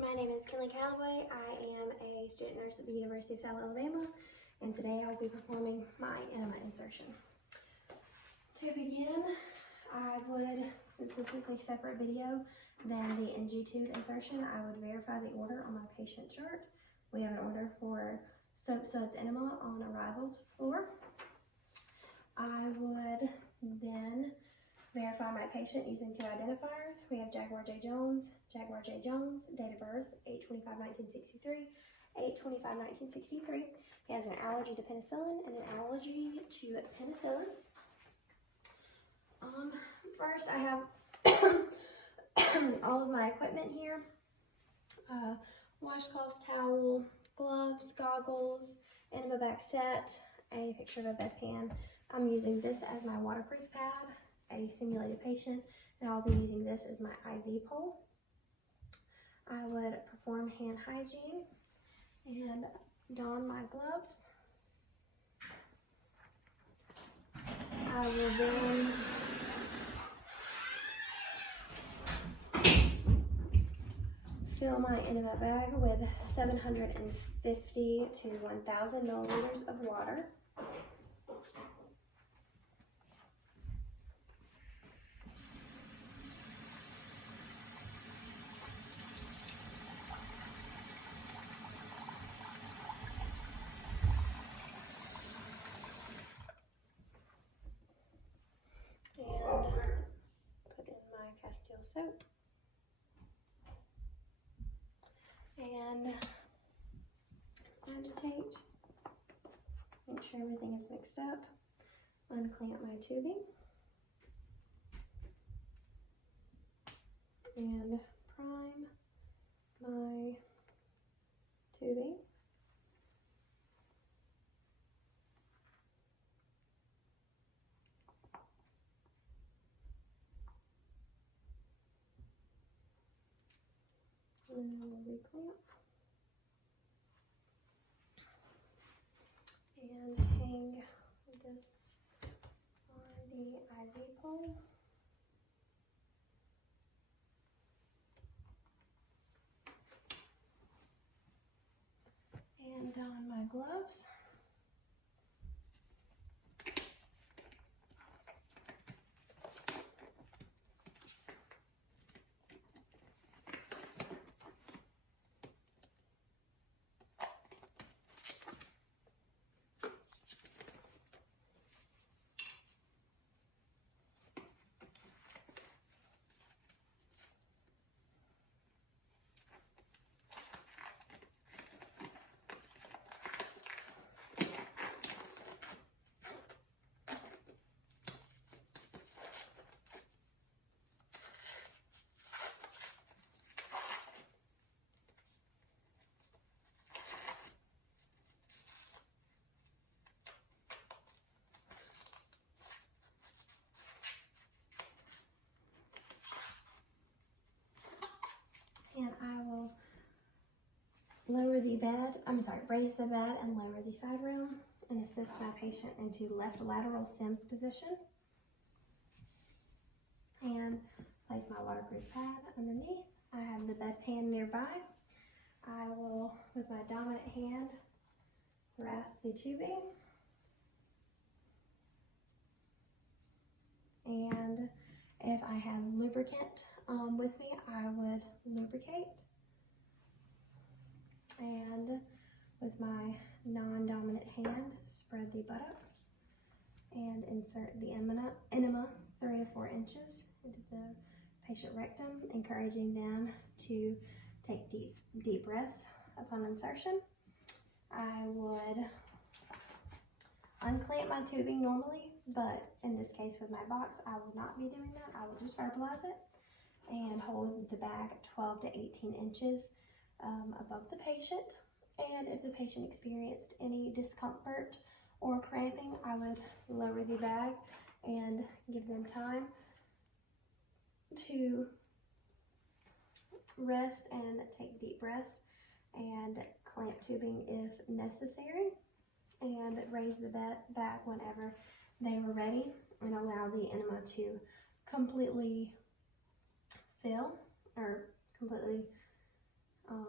My name is Kelly Calloway. I am a student nurse at the University of South Alabama, and today I'll be performing my enema insertion. To begin, I would, since this is a separate video than the NG tube insertion, I would verify the order on my patient chart. We have an order for soap suds enema on arrival floor. I would then verify my patient using two identifiers. We have Jaguar J. Jones, date of birth, 8/25/1963, 8/25/1963. He has an allergy to penicillin and an allergy to penicillin. First, I have all of my equipment here. Washcloths, towel, gloves, goggles, enema bag set, a picture of a bedpan. I'm using this as my waterproof pad, a simulated patient, and I'll be using this as my IV pole. I would perform hand hygiene and don my gloves. I will then fill my enema bag with 750 to 1,000 milliliters of water. Put in my Castile soap and agitate, make sure everything is mixed up, unclamp my tubing, and prime my tubing. And then we'll reclamp and hang this on the IV pole. And don my gloves. And I will raise the bed and lower the side rail and assist my patient into left lateral Sims position. And place my waterproof pad underneath. I have the bedpan nearby. I will, with my dominant hand, grasp the tubing. And if I have lubricant with me, I would lubricate. And with my non-dominant hand, spread the buttocks and insert the enema 3 to 4 inches into the patient rectum, encouraging them to take deep breaths upon insertion. I would unclamp my tubing normally, but in this case with my box, I will not be doing that. I will just verbalize it and hold the bag 12 to 18 inches above the patient. And if the patient experienced any discomfort or cramping, I would lower the bag and give them time to rest and take deep breaths and clamp tubing if necessary, and raise the bag whenever they were ready, and allow the enema to completely fill or completely go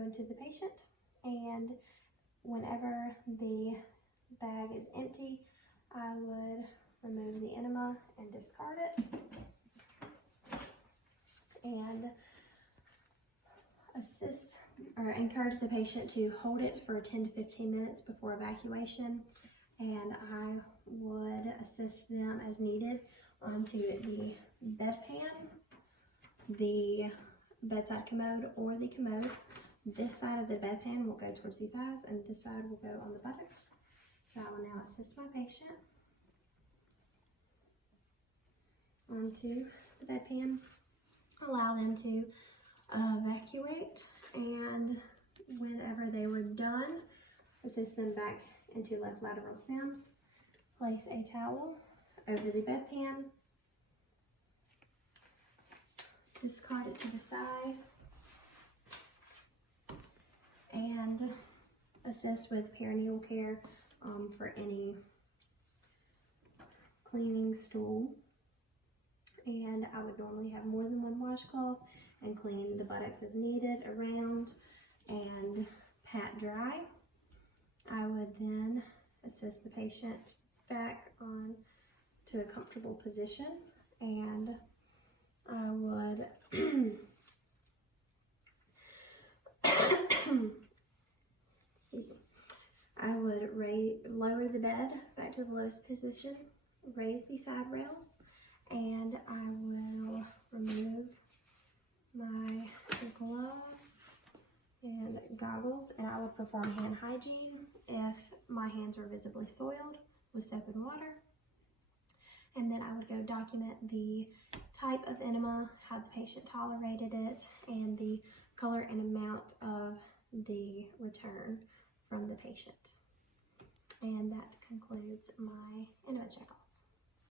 into the patient, and whenever the bag is empty, I would remove the enema and discard it, and assist or encourage the patient to hold it for 10 to 15 minutes before evacuation, and I would assist them as needed onto the bedpan, the bedside commode, or the commode. This side of the bedpan will go towards the thighs, and this side will go on the buttocks. So I will now assist my patient onto the bedpan, allow them to evacuate, and whenever they were done, assist them back into left lateral sims. Place a towel over the bedpan, discard it to the side, and assist with perineal care for any cleaning stool. And I would normally have more than one washcloth and clean the buttocks as needed around and pat dry. I would then assist the patient back on to a comfortable position, and I would excuse me, I would lower the bed back to the lowest position, raise the side rails, and I will remove my gloves and goggles, and I would perform hand hygiene if my hands were visibly soiled with soap and water. And then I would go document the type of enema, how the patient tolerated it, and the color and amount of the return from the patient. And that concludes my enema checkoff.